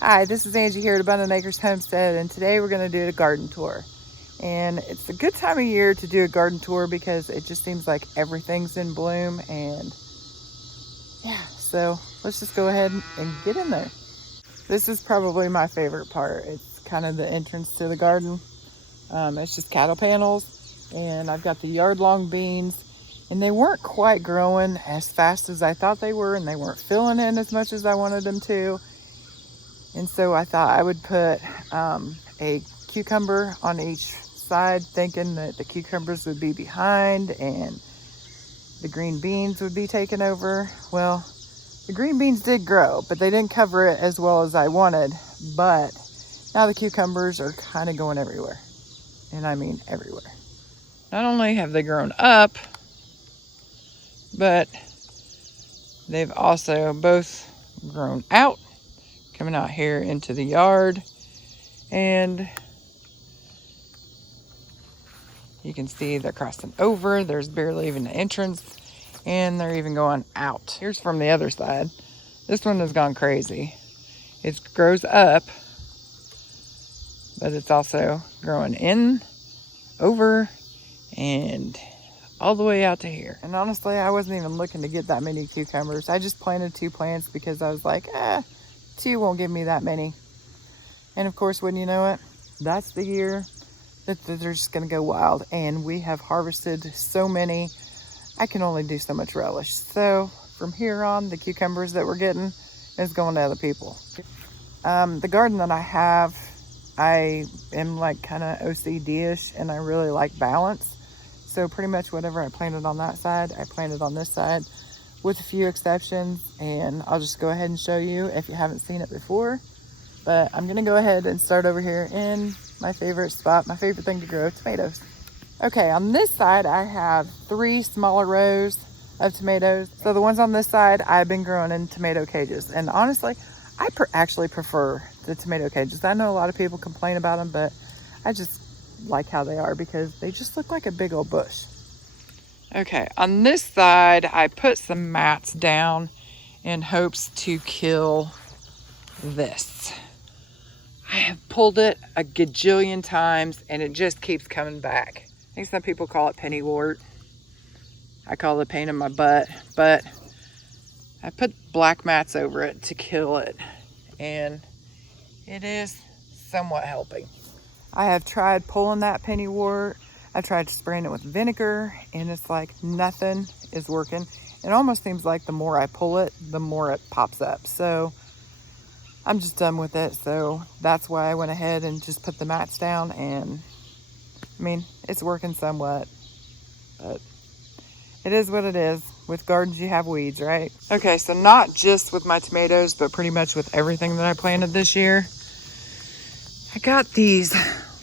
Hi, this is Angie here at Abundant Acres Homestead, and today we're going to do a garden tour. And it's a good time of year to do a garden tour because it just seems like everything's in bloom. And yeah, so let's just go ahead and get in there. This is probably my favorite part. It's kind of the entrance to the garden. It's just cattle panels, and I've got the yard-long beans, and they weren't quite growing as fast as I thought they were, and they weren't filling in as much as I wanted them to. And so I thought I would put a cucumber on each side, thinking that the cucumbers would be behind and the green beans would be taken over. Well, the green beans did grow, but they didn't cover it as well as I wanted. But now the cucumbers are kind of going everywhere. And I mean everywhere. Not only have they grown up, but they've also both grown out, coming out here into the yard. And you can see they're crossing over. There's barely even an entrance, and they're even going out. Here's from the other side. This one has gone crazy. It grows up, but it's also growing in, over, and all the way out to here. And honestly, I wasn't even looking to get that many cucumbers. I just planted 2 plants because I was like, 2 won't give me that many. And of course, wouldn't you know it, that's the year that they're just gonna go wild. And we have harvested so many, I can only do so much relish. So from here on, the cucumbers that we're getting is going to other people. The garden that I have, I am like kind of OCD-ish, and I really like balance. So pretty much whatever I planted on that side, I planted on this side, with a few exceptions. And I'll just go ahead and show you if you haven't seen it before. But I'm gonna go ahead and start over here in my favorite spot, my favorite thing to grow, tomatoes. Okay, on this side, I have 3 smaller rows of tomatoes. So the ones on this side, I've been growing in tomato cages. And honestly, I actually prefer the tomato cages. I know a lot of people complain about them, but I just like how they are because they just look like a big old bush. Okay, on this side, I put some mats down in hopes to kill this. I have pulled it a gajillion times and it just keeps coming back. I think some people call it pennywort. I call it a pain in my butt, but I put black mats over it to kill it, and it is somewhat helping. I have tried pulling that pennywort. I tried spraying it with vinegar, and it's like nothing is working. It almost seems like the more I pull it, the more it pops up. So I'm just done with it. So that's why I went ahead and just put the mats down, and I mean, it's working somewhat, but it is what it is. With gardens, you have weeds, right? Okay, so not just with my tomatoes, but pretty much with everything that I planted this year. I got these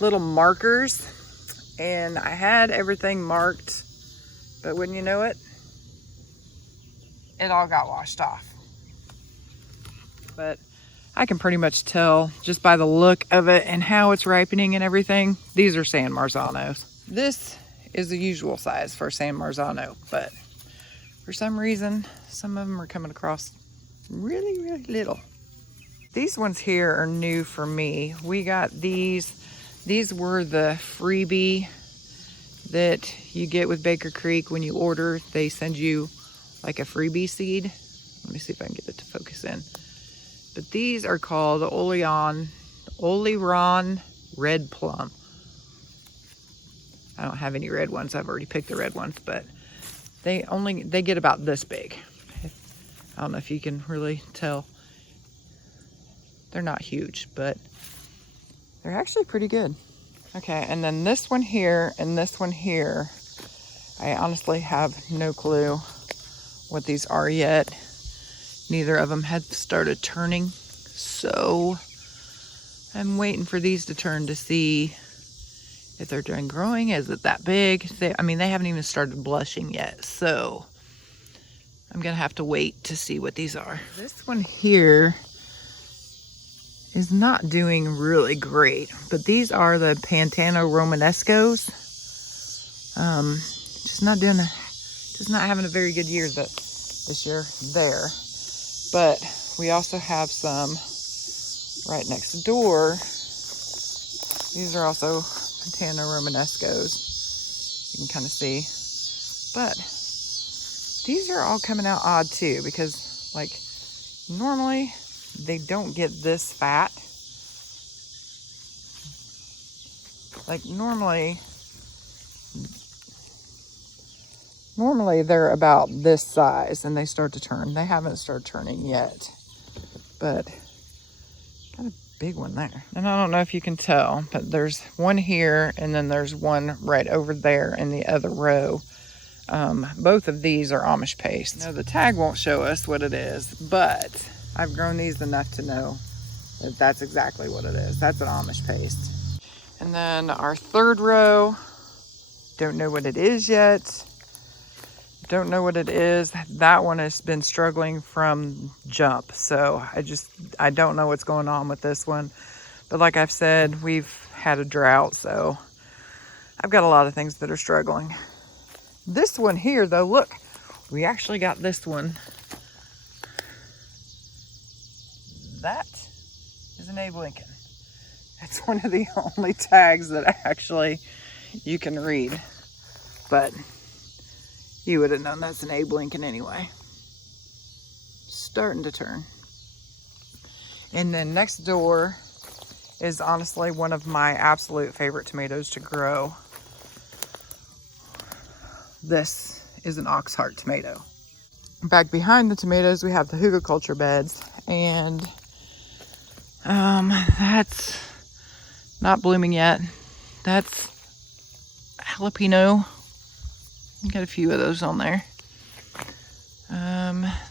little markers, and I had everything marked, but wouldn't you know it, it all got washed off. But I can pretty much tell just by the look of it and how it's ripening and everything. These are San Marzanos. This is the usual size for San Marzano, but for some reason, some of them are coming across really, really little. These ones here are new for me. We got these. These were the freebie that you get with Baker Creek when you order. They send you like a freebie seed. Let me see if I can get it to focus in. But these are called Oleron Red Plum. I don't have any red ones. I've already picked the red ones, but they get about this big. I don't know if you can really tell. They're not huge, but they're actually pretty good. Okay, and then this one here and this one here, I honestly have no clue what these are yet. Neither of them had started turning, so I'm waiting for these to turn to see if they're doing growing. Is it that big? They haven't even started blushing yet, so I'm gonna have to wait to see what these are. This one here is not doing really great, but these are the Pantano Romanescos. Just not having a very good year this year there. But we also have some right next door, these are also Pantana Romanescos. You can kind of see. But these are all coming out odd too, because like normally they don't get this fat. Like normally they're about this size and they start to turn. They haven't started turning yet, but got a big one there. And I don't know if you can tell, but there's one here and then there's one right over there in the other row. Both of these are Amish paste. Now the tag won't show us what it is, but I've grown these enough to know that that's exactly what it is. That's an Amish paste. And then our third row, don't know what it is yet. Don't know what it is. That one has been struggling from jump. So I don't know what's going on with this one. But like I've said, we've had a drought. So I've got a lot of things that are struggling. This one here though, look, we actually got this one. That is an Abe Lincoln. It's one of the only tags that actually you can read, but you would have known that's an Abe Lincoln anyway. Starting to turn. And then next door is honestly one of my absolute favorite tomatoes to grow. This is an Oxheart tomato. Back behind the tomatoes, we have the hügelkultur beds, and that's not blooming yet. That's jalapeno. Got a few of those on there.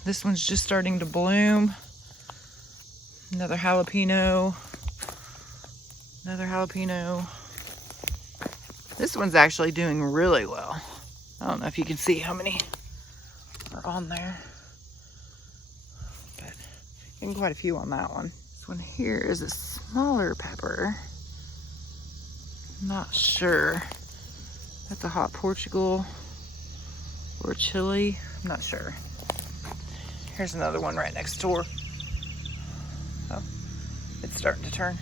This one's just starting to bloom. Another jalapeno. Another jalapeno. This one's actually doing really well. I don't know if you can see how many are on there, but getting quite a few on that one. This one here is a smaller pepper. Not sure. That's a hot Portugal or chili. I'm not sure. Here's another one right next door. Oh, it's starting to turn.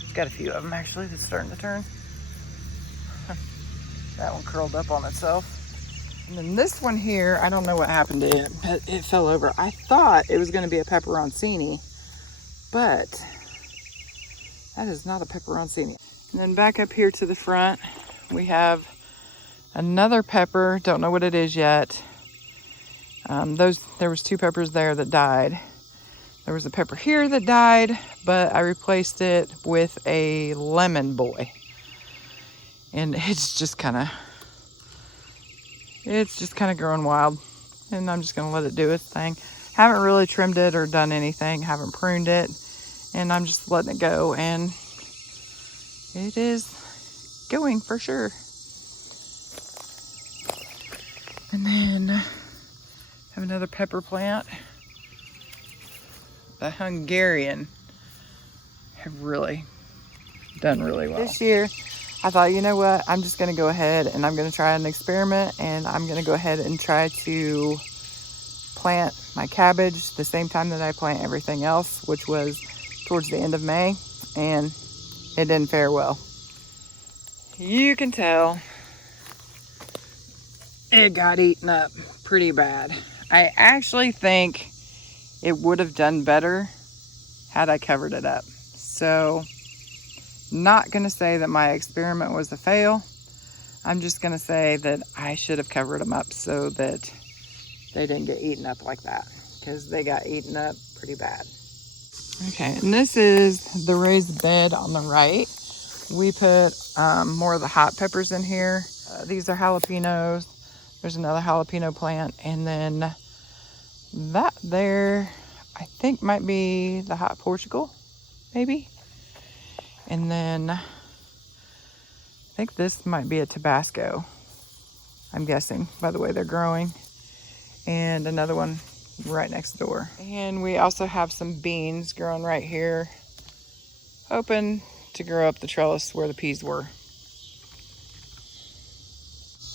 It's got a few of them actually that's starting to turn. That one curled up on itself. And then this one here, I don't know what happened to it, but it fell over. I thought it was going to be a pepperoncini, but that is not a pepperoncini. And then back up here to the front, we have another pepper. Don't know what it is yet. There was two peppers there that died. There was a pepper here that died, but I replaced it with a lemon boy. And it's just kind of growing wild. And I'm just going to let it do its thing. Haven't really trimmed it or done anything. Haven't pruned it. And I'm just letting it go. And it is going for sure. And then have another pepper plant. The Hungarian have really done really well. This year, I thought, you know what, I'm just going to go ahead and I'm going to try an experiment, and I'm going to go ahead and try to plant my cabbage the same time that I plant everything else, which was towards the end of May, and it didn't fare well. You can tell it got eaten up pretty bad. I actually think it would have done better had I covered it up. So, not going to say that my experiment was a fail. I'm just going to say that I should have covered them up so that they didn't get eaten up like that, because they got eaten up pretty bad. Okay, and this is the raised bed on the right. We put more of the hot peppers in here. These are jalapenos. There's another jalapeno plant, and then that there I think might be the hot Portugal, maybe. And then I think this might be a Tabasco, I'm guessing by the way they're growing. And another one right next door. And we also have some beans growing right here, hoping to grow up the trellis where the peas were.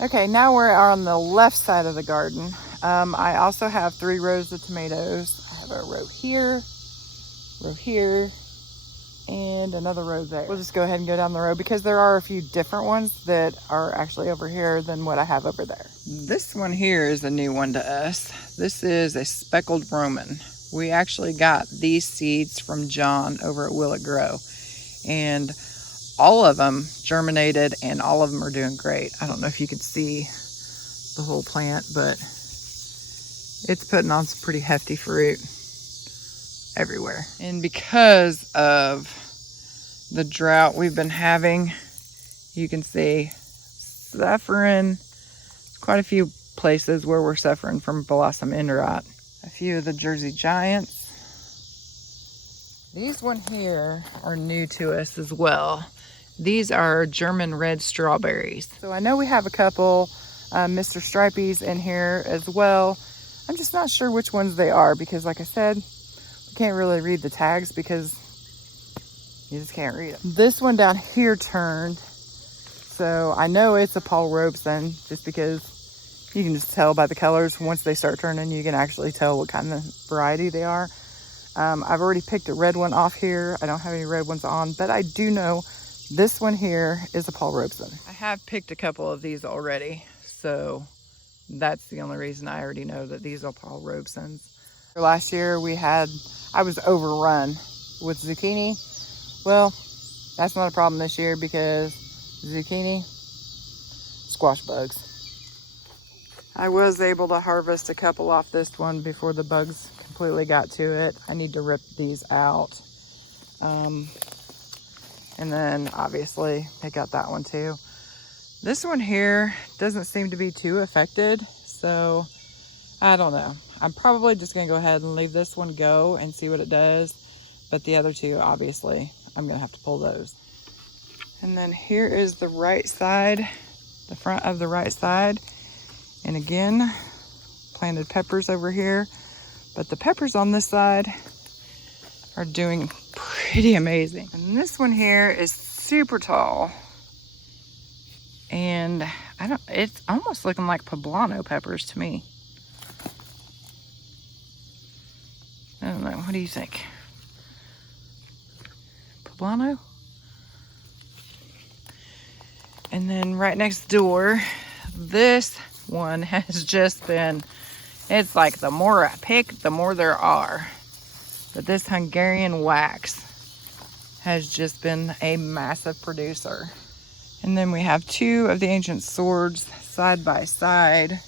Okay, now we're on the left side of the garden. I also have 3 rows of tomatoes. I have a row here, and another row there. We'll just go ahead and go down the road because there are a few different ones that are actually over here than what I have over there. This one here is a new one to us. This is a speckled Roman. We actually got these seeds from John over at Will It Grow, and all of them germinated and all of them are doing great. I don't know if you could see the whole plant, but it's putting on some pretty hefty fruit everywhere. And because of the drought we've been having, you can see suffering quite a few places where we're suffering from blossom end rot. A few of the Jersey Giants. These one here are new to us as well. These are German red strawberries. So I know we have a couple Mr. Stripeys in here as well. I'm just not sure which ones they are because, like I said, we can't really read the tags because you just can't read them. This one down here turned, so I know it's a Paul Robeson just because you can just tell by the colors. Once they start turning, you can actually tell what kind of variety they are. I've already picked a red one off here. I don't have any red ones on, but I do know this one here is a Paul Robeson. I have picked a couple of these already, so that's the only reason I already know that these are Paul Robesons. Last year I was overrun with zucchini. Well, that's not a problem this year because zucchini, squash bugs. I was able to harvest a couple off this one before the bugs completely got to it. I need to rip these out. And then obviously I got that one too. This one here doesn't seem to be too affected, so I don't know. I'm probably just gonna go ahead and leave this one go and see what it does. But the other two, obviously, I'm gonna have to pull those. And then here is the right side, the front of the right side. And again, planted peppers over here. But the peppers on this side are doing pretty amazing. And this one here is super tall. And it's almost looking like poblano peppers to me. I don't know, what do you think? Poblano? And then right next door, this one has just been, it's like the more I pick, the more there are. But this Hungarian wax has just been a massive producer. And then we have two of the ancient swords side by side.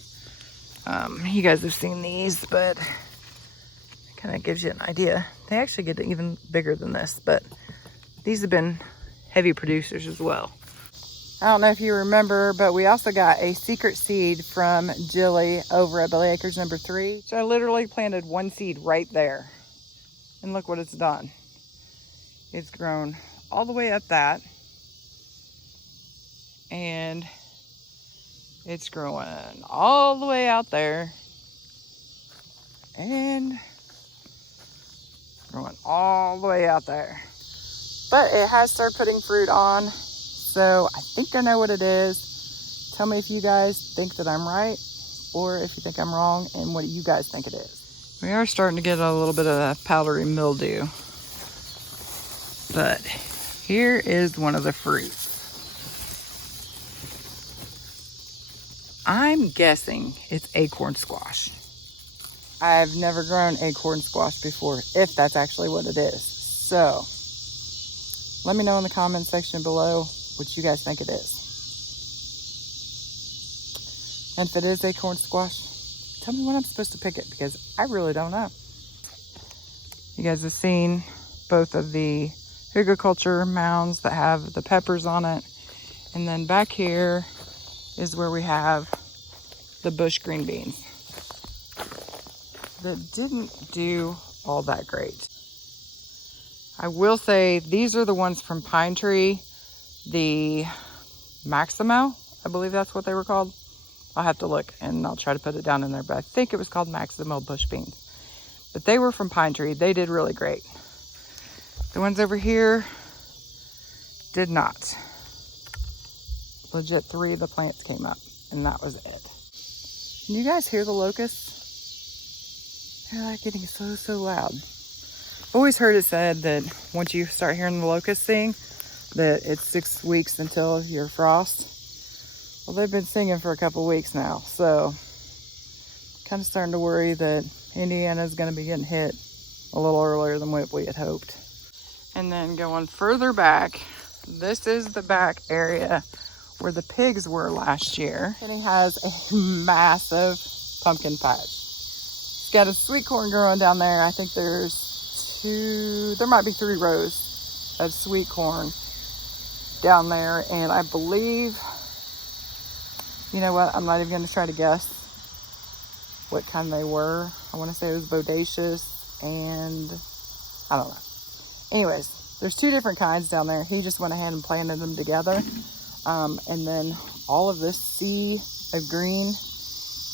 You guys have seen these, but it kind of gives you an idea. They actually get even bigger than this, but these have been heavy producers as well. I don't know if you remember, but we also got a secret seed from Jilly over at Belly Acres number 3. So I literally planted one seed right there. And look what it's done. It's grown all the way up that. And it's growing all the way out there. And growing all the way out there. But it has started putting fruit on. So I think I know what it is. Tell me if you guys think that I'm right or if you think I'm wrong and what you guys think it is. We are starting to get a little bit of a powdery mildew. But here is one of the fruits. I'm guessing it's acorn squash. I've never grown acorn squash before, if that's actually what it is. So let me know in the comment section below what you guys think it is. And if it is acorn squash, tell me when I'm supposed to pick it because I really don't know. You guys have seen both of the hügelkultur mounds that have the peppers on it. And then back here is where we have the bush green beans that didn't do all that great. I will say these are the ones from Pine Tree, the Maximo, I believe that's what they were called. I'll have to look and I'll try to put it down in there, but I think it was called Maximo bush beans. But they were from Pine Tree. They did really great. The ones over here did not. Legit 3 of the plants came up and that was it. Can you guys hear the locusts? They're like getting so loud. always heard it said that once you start hearing the locusts sing, that it's 6 weeks until your frost. Well, they've been singing for a couple weeks now, so kind of starting to worry that Indiana's going to be getting hit a little earlier than what we had hoped. And then going further back, this is the back area where the pigs were last year. And he has a massive pumpkin patch. He's got a sweet corn growing down there. I think there might be 3 rows of sweet corn down there. And I believe, you know what, I'm not even going to try to guess what kind they were. I want to say it was bodacious and I don't know. Anyways, there's 2 different kinds down there. He just went ahead and planted them together. And then all of this sea of green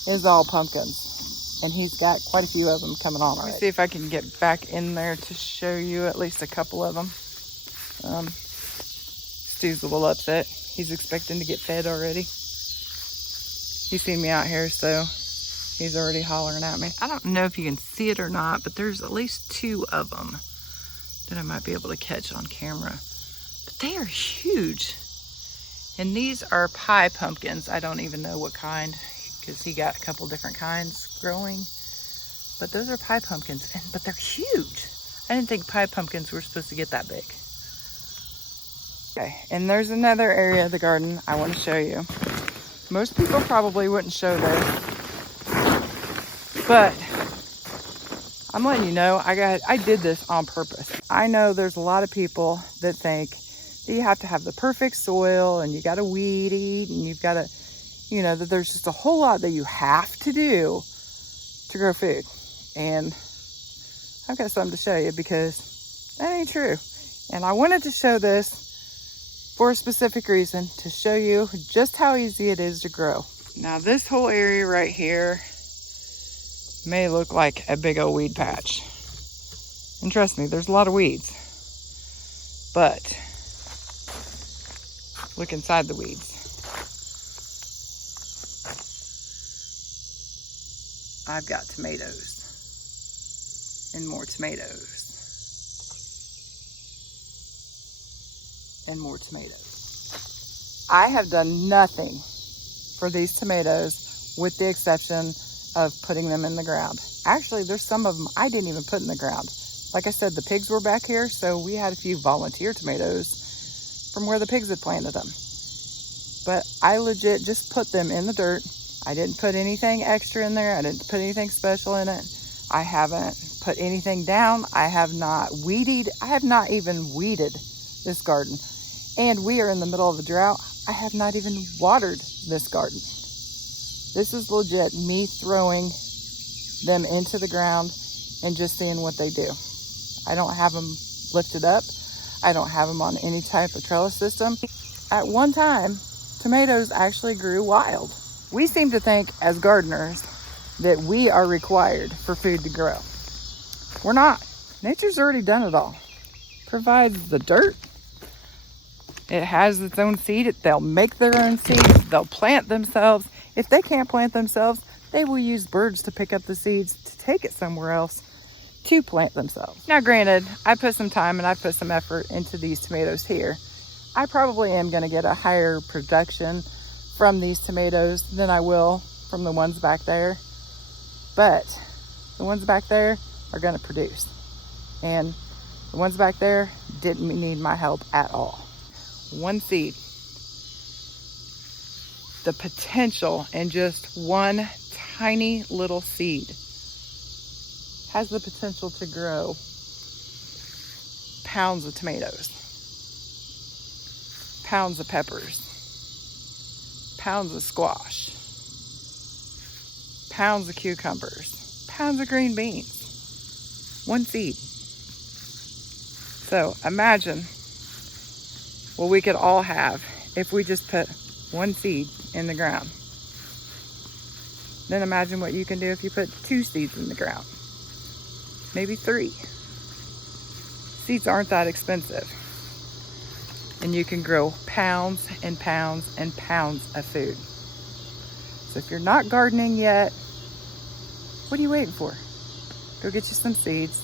is all pumpkins. And he's got quite a few of them coming on already. Let me see if I can get back in there to show you at least a couple of them. Stu's a little upset. He's expecting to get fed already. He's seen me out here, so he's already hollering at me. I don't know if you can see it or not, but there's at least 2 of them that I might be able to catch on camera. But they are huge. And these are pie pumpkins. I don't even know what kind, because he got a couple different kinds growing. But those are pie pumpkins, but they're huge. I didn't think pie pumpkins were supposed to get that big. Okay, and there's another area of the garden I want to show you. Most people probably wouldn't show this, but I'm letting you know, I did this on purpose. I know there's a lot of people that think that you have to have the perfect soil and you got to weed eat and you've got to, you know, that there's just a whole lot that you have to do to grow food. And I've got something to show you because that ain't true. And I wanted to show this for a specific reason, to show you just how easy it is to grow. Now this whole area right here may look like a big old weed patch. And trust me, there's a lot of weeds. But look inside the weeds. I've got tomatoes. And more tomatoes. And more tomatoes. I have done nothing for these tomatoes with the exception of putting them in the ground. Actually, there's some of them I didn't even put in the ground. Like I said, the pigs were back here, so we had a few volunteer tomatoes from where the pigs had planted them. But I legit just put them in the dirt. I didn't put anything extra in there. I didn't put anything special in it. I haven't put anything down. I have not even weeded this garden. And we are in the middle of a drought. I have not even watered this garden. This is legit me throwing them into the ground and just seeing what they do. I don't have them lifted up. I don't have them on any type of trellis system. At one time, tomatoes actually grew wild. We seem to think as gardeners that we are required for food to grow. We're not. Nature's already done it all. Provides the dirt. It has its own seed. They'll make their own seeds. They'll plant themselves. If they can't plant themselves, they will use birds to pick up the seeds to take it somewhere else to plant themselves. Now, granted, I put some time and I put some effort into these tomatoes here. I probably am going to get a higher production from these tomatoes than I will from the ones back there. But the ones back there are going to produce. And the ones back there didn't need my help at all. One seed. The potential in just one tiny little seed has the potential to grow pounds of tomatoes, pounds of peppers, pounds of squash, pounds of cucumbers, pounds of green beans. One seed. So imagine what we could all have if we just put one seed in the ground. Then imagine what you can do if you put 2 seeds in the ground. Maybe 3. Seeds aren't that expensive. And you can grow pounds and pounds and pounds of food. So if you're not gardening yet, what are you waiting for? Go get you some seeds.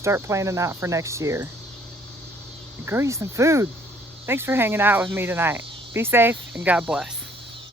start planning out for next year. And grow you some food. Thanks for hanging out with me tonight. Be safe and God bless.